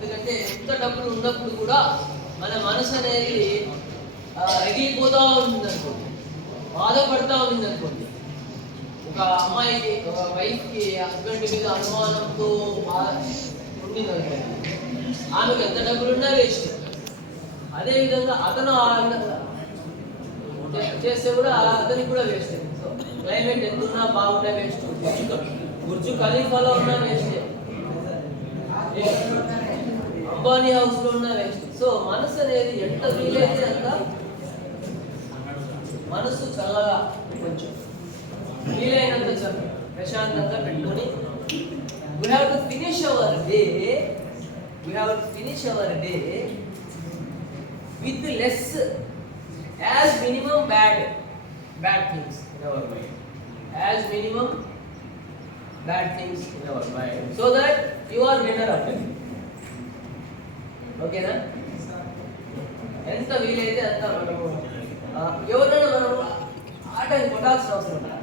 ఎందుకంటే ఎంత డబ్బులు ఉన్నప్పుడు కూడా మన మనసు అనేది రగిలిపోతూ ఉంటుంది అనుకోండి, బాధపడతా ఉంది అనుకోండి. ఒక అమ్మాయికి, ఒక వైఫ్కి హస్బెండ్ మీద అనుమానంతో ఉండింది అనుకోండి, ఆమెకు ఎంత డబ్బులు ఉన్నా వేస్ట్. అదేవిధంగా అతను చేస్తే కూడా అతనికి కూడా వేస్ట్. సో క్లైమేట్ ఎంతున్నా బాగున్నా వేస్ట్, బుర్జు ఖలీఫాలో ఉన్నా వేస్ట్, అంబానీ హౌస్ లో ఉన్నా వేస్ట్. సో మనసు అనేది ఎంత వీలైతే అంత మనసు చల్లగా కొంచెం వీలైనంత ప్రశాంతంగా పెట్టుకొని we have to finish our day with less as minimum bad things in our mind, as minimum bad things in our mind, so that you are winner of it. Okay na? ఎంత వీలైతే అంత మనము ఎవరైనా మనం ఆటని కొట్టాల్సిన అవసరం ఉంటుంది.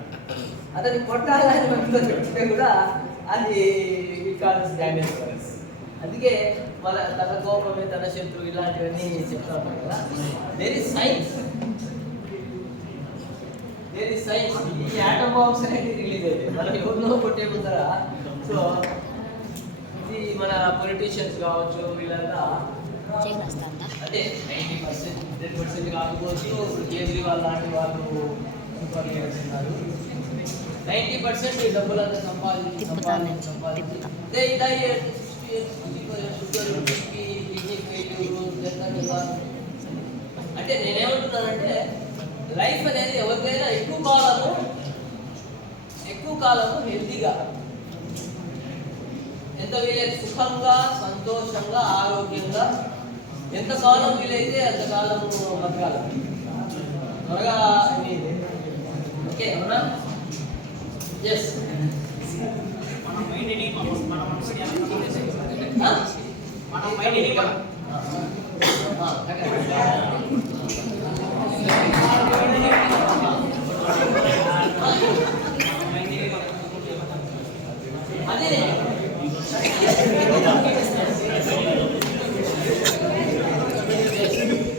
అతన్ని కొట్టాలని మనతో చెప్తే కూడా అది కాల్స్ డ్యామేజ్ కాల్స్. అందుకే తన కోపమే తన శత్రువు ఇలాంటివన్నీ చెప్తా ఉంటారు కదా. There is science. ఈ ఆటం బాంబ్స్ అనేది రిలీజ్ అవుతాయి మనం ఎవరినో కొట్టే ముందర. సో ఇది మన పొలిటీషియన్స్ కావచ్చు, వీళ్ళంతా అంటే 90%, 10% కాకపోవచ్చు. కేజ్రీవాల్ లాంటి వాళ్ళు సూపర్ లీడర్స్ ఉన్నారు. 90% డబ్బులంతా సంపాదించి అంటే నేనేమంటున్నానంటే లైఫ్ అనేది ఎవరికైనా ఎక్కువ కాలము హెల్తీగా, ఎంత వీలైతే సుఖంగా, సంతోషంగా, ఆరోగ్యంగా ఎంతకాలం వీలైతే అంతకాలము బతకాలి. త్వరగా ఓకే అవునా? ఎస్. అదే